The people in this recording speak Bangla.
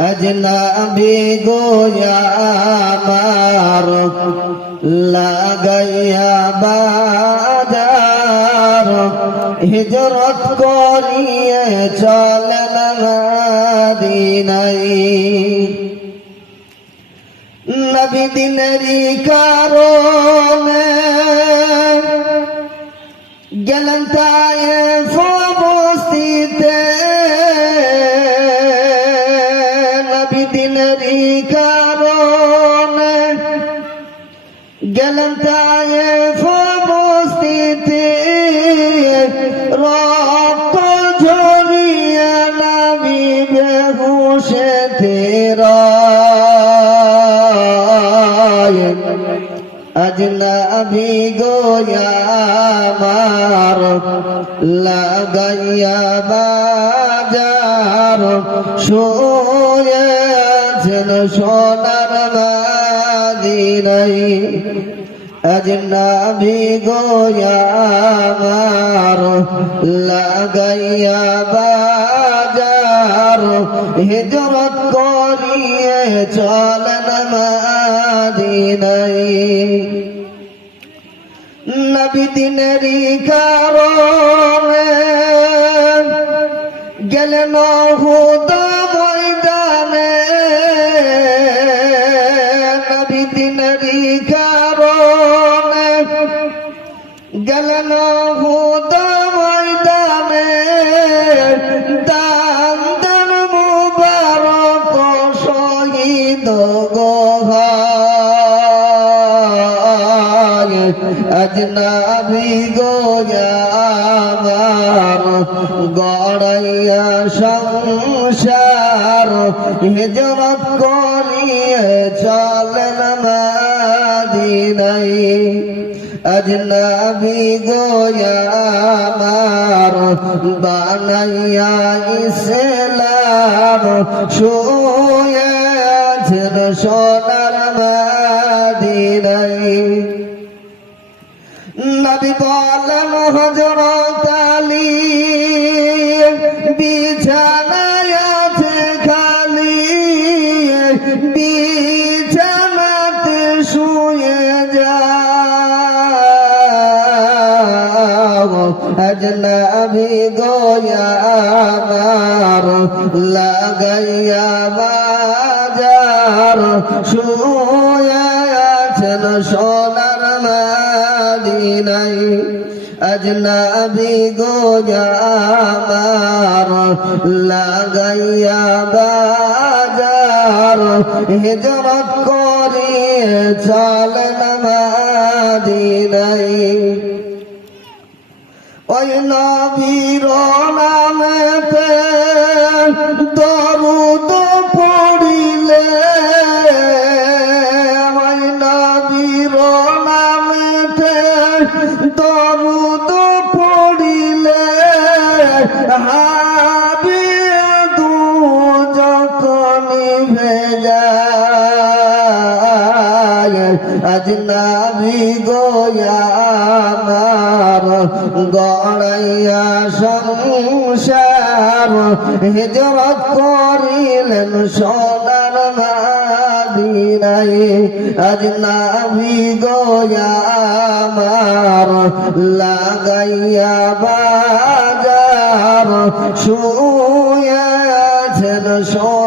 अजनबी गोया मार লাগাইয়া বাজার হিজরত করিয়ে চলেন মদিনাই নবী দিনেরই কারণে গেলেন তায়ে বস্তিতে বিদিনেরই কারণে। গেলেন তায়ে ফবস্তিতে রক্ত ঝরিয়ে নামি বেহুশে তেরায় আজনা আমি গোয়া মার লাগা আছেন সোনার মাদিনাই আজ নাভি গোয়ামার লাগাইয়া বাজার। হিজরত করিয়ে চলেন মাদিনাই নবী দিনেরই কারণে গেলেন হুদা দিনারি কারণে গেলেন ময়দানে। দান দান মুবারক শহীদ গোহায় আজ নাভি গোজামার গড়াইয়া সংসার, হিজরত নবী গোয়ামার বানাইয়া ইসলাম। শুয়েছেন সোনার মাদিনাই নবী বলেন হজর আজনবি গোয়া আমার লাগাইয়া বাজার শুয়ে আছেন সোনার মাদিনাই আজনবি গোয়া আমার লাগাইয়া বাজার হিজরত করে চলেন ওই নবীর নামেতে দরুদ পড়িলে ওই নবীর নামেতে দরুদ পড়িলে হাবি দু যখন ভেজায় আজনাবি গোয়ামার গড়াইয়া সংসার। হিজরত করিলেন সোনার মাদিনাই আজনাবি গোয়ামার লাগাইয়া বাজার। শুয়েছেন সোনার